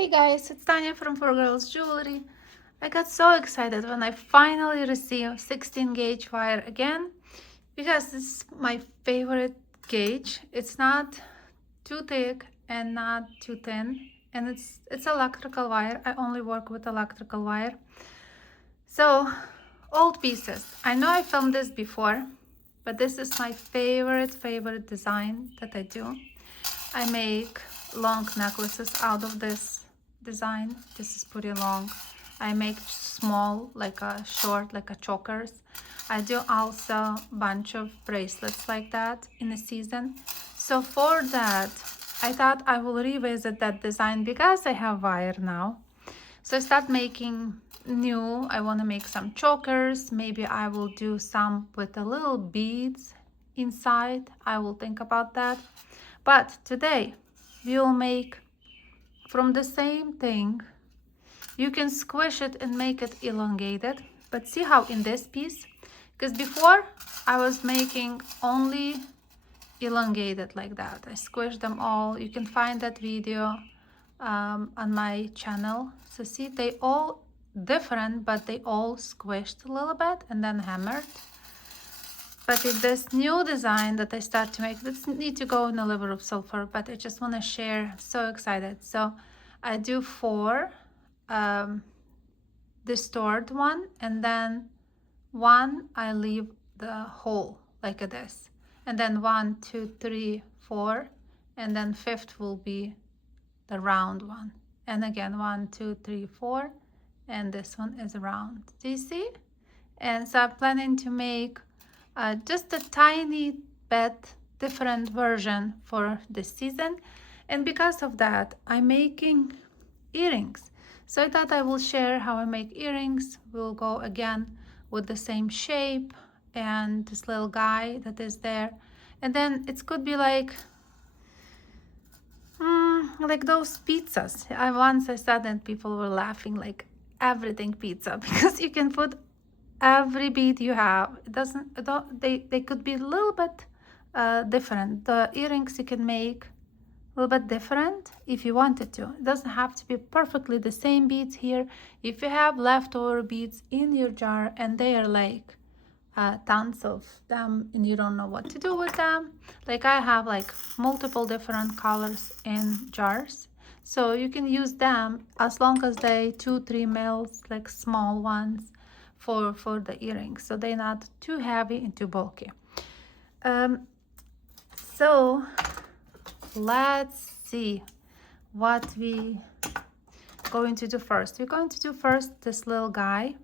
Hey guys, it's Tanya from 4 Girls Jewelry. I got so excited when I finally received 16 gauge wire again because this is my favorite gauge. It's not too thick and not too thin, and it's electrical wire. I only work with electrical wire. So, old pieces. I know I filmed this before, but this is my favorite design that I do. I make long necklaces out of this design. This is pretty long. I make small, like a short, like a chokers. I do also bunch of bracelets like that in the season. So for that, I thought I will revisit that design because I have wire now. So I start making new. I want to make some chokers. Maybe I will do some with the little beads inside. I will think about that. But today we will make from the same thing. You can squish it and make it elongated. But see how in this piece, because before I was making only elongated like that. I squished them all. You can find that video on my channel. So see, they all different, but they all squished a little bit and then hammered. But in this new design that I start to make, this need to go in a liver of sulfur, but I just want to share. So excited. So I do 4 distorted one, and then 1 I leave the hole like this, and then 1, 2, 3, 4, and then 5th will be the round one, and again 1, 2, 3, 4, and this one is round. Do you see? And so I'm planning to make just a tiny bit different version for this season, and because of that I'm making earrings. So I thought I will share how I make earrings. We'll go again with the same shape and this little guy that is there, and then it could be like those pizzas. I said that people were laughing like everything pizza because you can put every bead you have. It doesn't, they could be a little bit different. The earrings you can make a little bit different if you wanted to. It doesn't have to be perfectly the same beads here. If you have leftover beads in your jar and they are like tons of them and you don't know what to do with them, like I have like multiple different colors in jars, so you can use them as long as they 2-3 mils, like small ones for the earrings, so they're not too heavy and too bulky. So let's see what we going to do first. We're going to do first this little guy.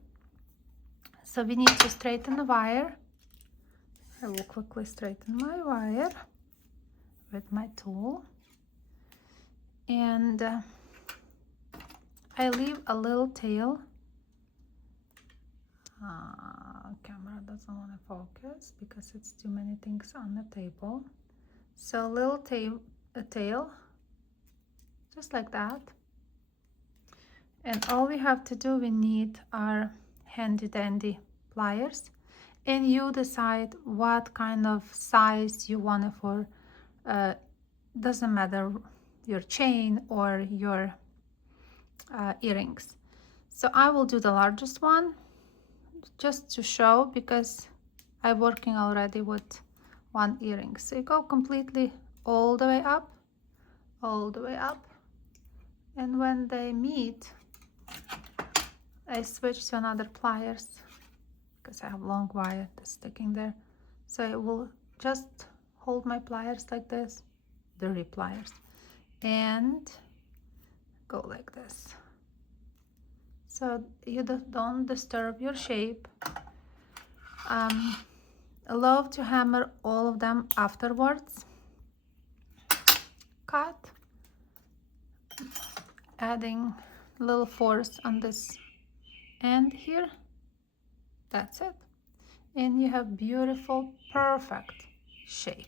So we need to straighten the wire. I will quickly straighten my wire with my tool. And I leave a little tail. Camera doesn't want to focus because it's too many things on the table. So little tail, just like that. And all we have to do, we need our handy dandy pliers, and you decide what kind of size you want it for. Doesn't matter your chain or your earrings. So I will do the largest one just to show, because I'm working already with 1 earring. So you go completely all the way up, and when they meet I switch to another pliers because I have long wire that's sticking there. So I will just hold my pliers like this, dirty pliers, and go like this. So you don't disturb your shape. I love to hammer all of them afterwards. Cut, adding a little force on this end here. That's it, and you have beautiful, perfect shape.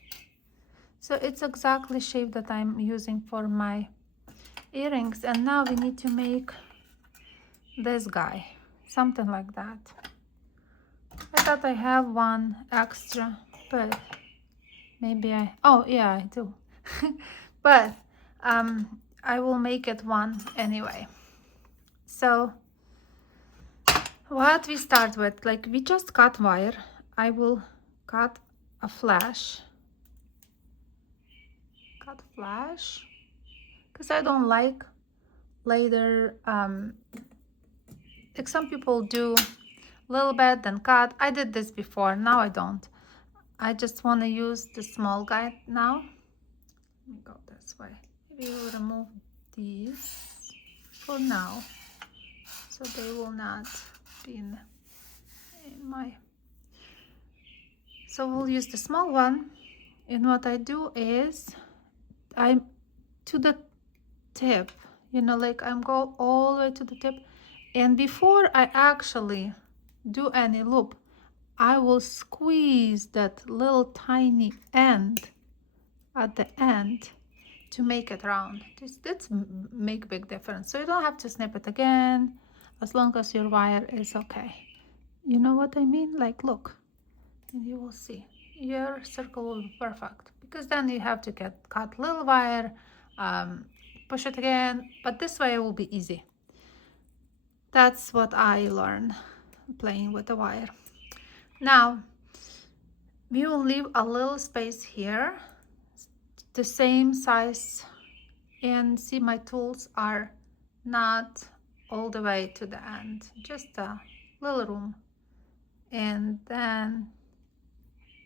So it's exactly shape that I'm using for my earrings. And now we need to make this guy, something like that. I thought I have 1 extra, but maybe oh yeah, I do. But I will make it one anyway. So what we start with, like we just cut wire. I will cut a flash. Cut flash. Because I don't like later, like some people do a little bit then cut. I did this before, now I don't. I just want to use the small guide now. Let me go this way. Maybe we'll remove these for now, so they will not be in my... So we'll use the small one, and what I do is I'm to the tip, you know, like I'm go all the way to the tip, and before I actually do any loop, I will squeeze that little tiny end at the end to make it round. This make big difference. So you don't have to snip it again, as long as your wire is okay. You know what I mean? Like, look, and you will see your circle will be perfect, because then you have to cut little wire, push it again, but this way it will be easy. That's what I learned playing with the wire. Now we will leave a little space here, the same size, and see my tools are not all the way to the end, just a little room. And then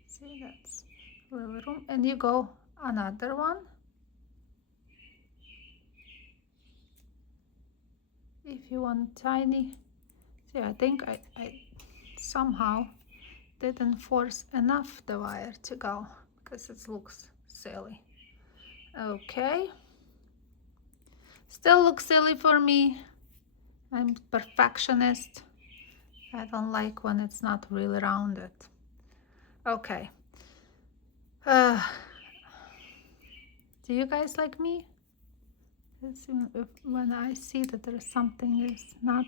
see, that's a little room, and you go another one. If you want tiny, see, I think I somehow didn't force enough the wire to go, because it looks silly. Okay, still looks silly for me. I'm perfectionist. I don't like when it's not really rounded. Okay, do you guys like me? When I see that there is something is not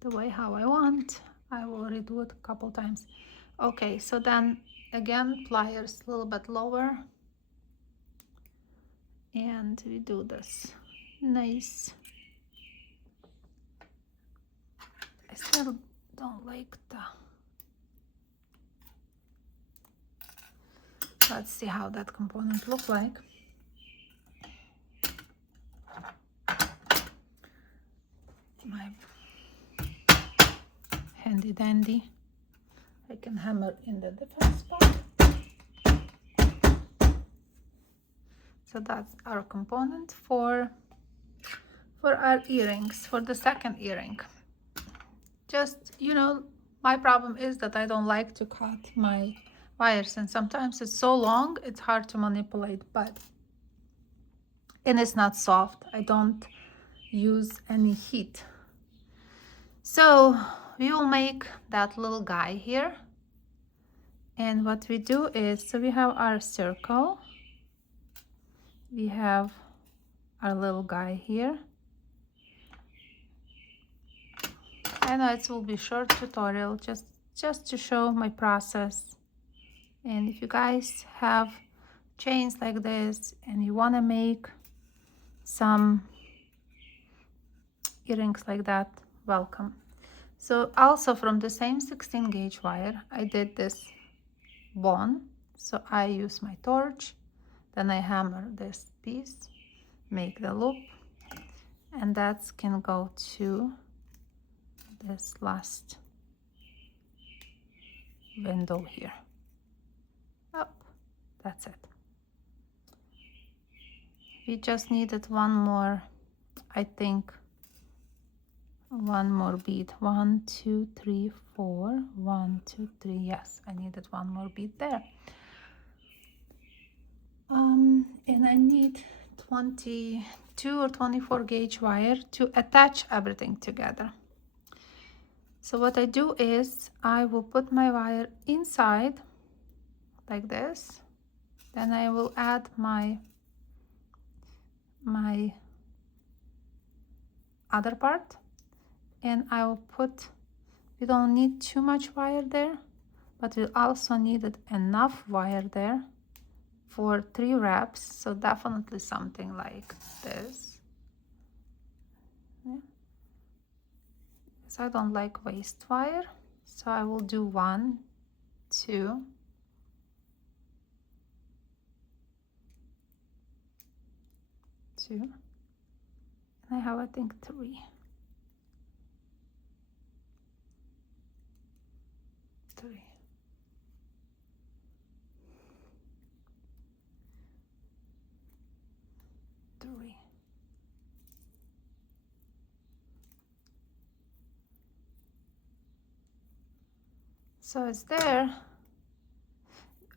the way how I want, I will redo it a couple times. Okay, so then again, pliers a little bit lower, and we do this nice. I still don't like the... Let's see how that component look like. My handy dandy. I can hammer in the different spot. So that's our component for our earrings, for the second earring. Just, you know, my problem is that I don't like to cut my wires, and sometimes it's so long it's hard to manipulate, and it's not soft. I don't use any heat. So we will make that little guy here, and what we do is, so we have our circle, we have our little guy here. I know it will be short tutorial, just to show my process. And if you guys have chains like this and you want to make some earrings like that, welcome. So also from the same 16 gauge wire, I did this bone. So I use my torch, then I hammer this piece, make the loop, and that can go to this last window here. Up, that's it. We just needed one more, I think, one more bead. 1 2 3 4, 1 2 3. Yes, I needed one more bead there. And I need 22 or 24 gauge wire to attach everything together. So what I do is I will put my wire inside like this, then I will add my other part, and I will put, we don't need too much wire there, but we also needed enough wire there for 3 wraps, so definitely something like this. because I don't like waste wire. So I will do 1, 2, 2, and I have, I think, 3. 3. 3. So it's there.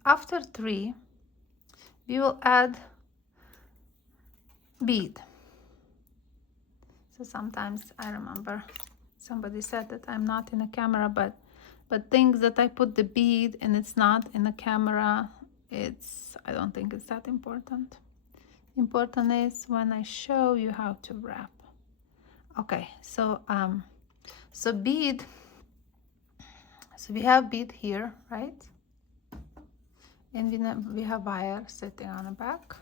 After 3, we will add bead. So sometimes I remember somebody said that I'm not in a camera, but things that I put the bead and it's not in the camera, I don't think it's that important. Important is when I show you how to wrap. Okay, so bead. So we have bead here, right? And we have wire sitting on the back.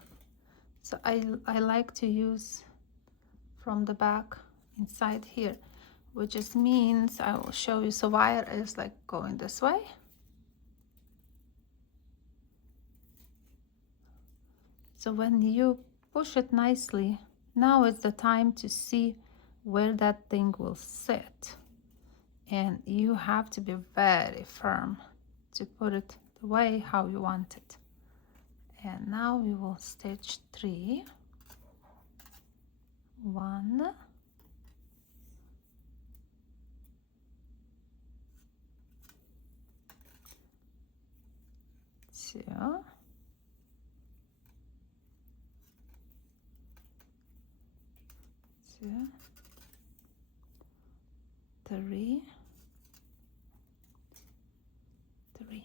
So I like to use from the back inside here, which just means I will show you. So wire is like going this way. So when you push it nicely, now is the time to see where that thing will sit. And you have to be very firm to put it the way how you want it. And now we will stitch 3. 1, 2, 2, 3, 3.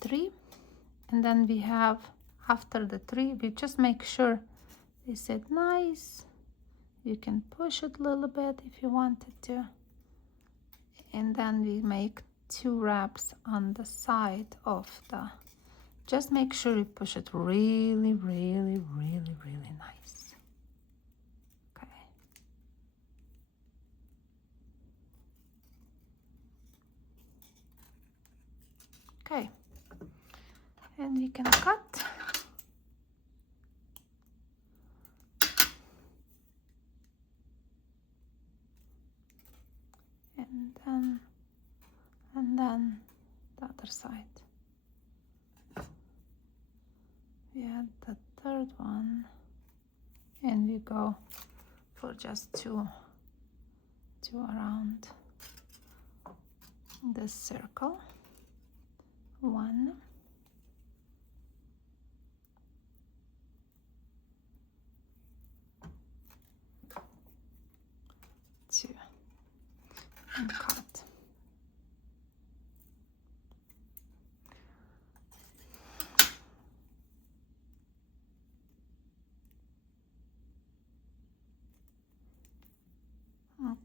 3, and then we have, after the 3, we just make sure they sit nice. You can push it a little bit if you wanted to, and then we make 2 wraps on the side of the. Just make sure you push it really, really, really, really nice. Okay. Okay. And we can cut. And then the other side. We add the 3rd one, and we go for just 2 around this circle. 1, 2, and cut.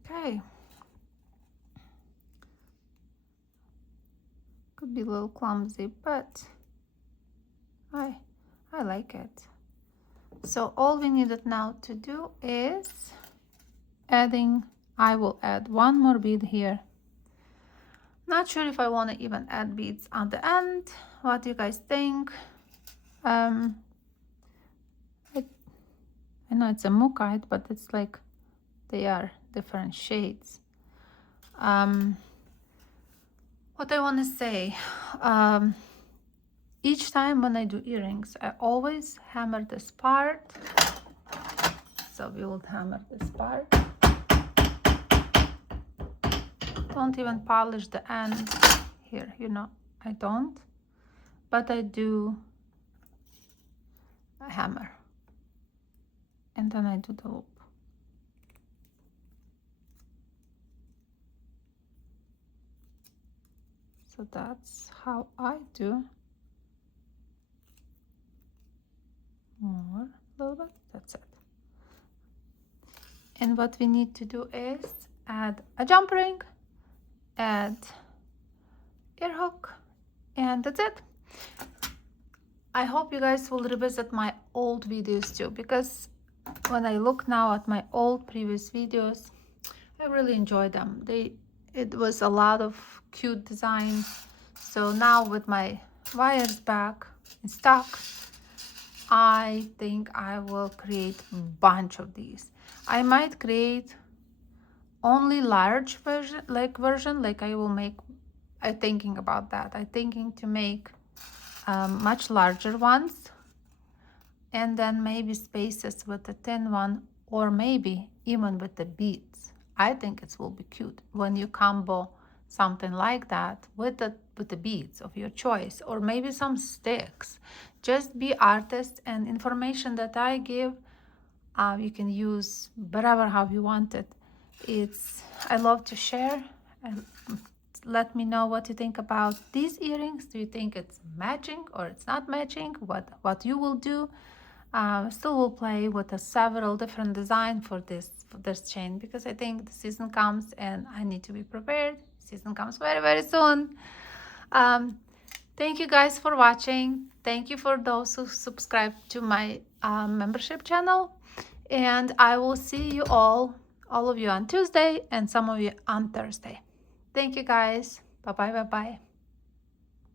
Okay. Could be a little clumsy, but I like it. So all we needed now to do is adding. I will add 1 more bead here. Not sure if I want to even add beads on the end. What do you guys think? I know it's a mookite, but it's like they are different shades. What I want to say, each time when I do earrings, I always hammer this part. So we will hammer this part. Don't even polish the end here, you know, I don't, but I do a hammer, and then I do the loop. So that's how I do. More, a little bit, that's it. And what we need to do is add a jump ring, add ear hook, and that's it. I hope you guys will revisit my old videos too, because when I look now at my old previous videos, I really enjoy them. It was a lot of cute designs. So now with my wires back in stock, I think I will create a bunch of these. I might create only large version, like I will make, I'm thinking about that. I'm thinking to make much larger ones, and then maybe spaces with the thin one, or maybe even with the beads. I think it will be cute when you combo something like that with the beads of your choice, or maybe some sticks. Just be artist, and information that I give, you can use whatever how you want it. I love to share. And let me know what you think about these earrings. Do you think it's matching or it's not matching? What you will do? Still will play with several different design for this chain, because I think the season comes and I need to be prepared. Season comes very, very soon. Thank you guys for watching. Thank you for those who subscribe to my membership channel, and I will see you all of you on Tuesday and some of you on Thursday. Thank you guys. Bye bye.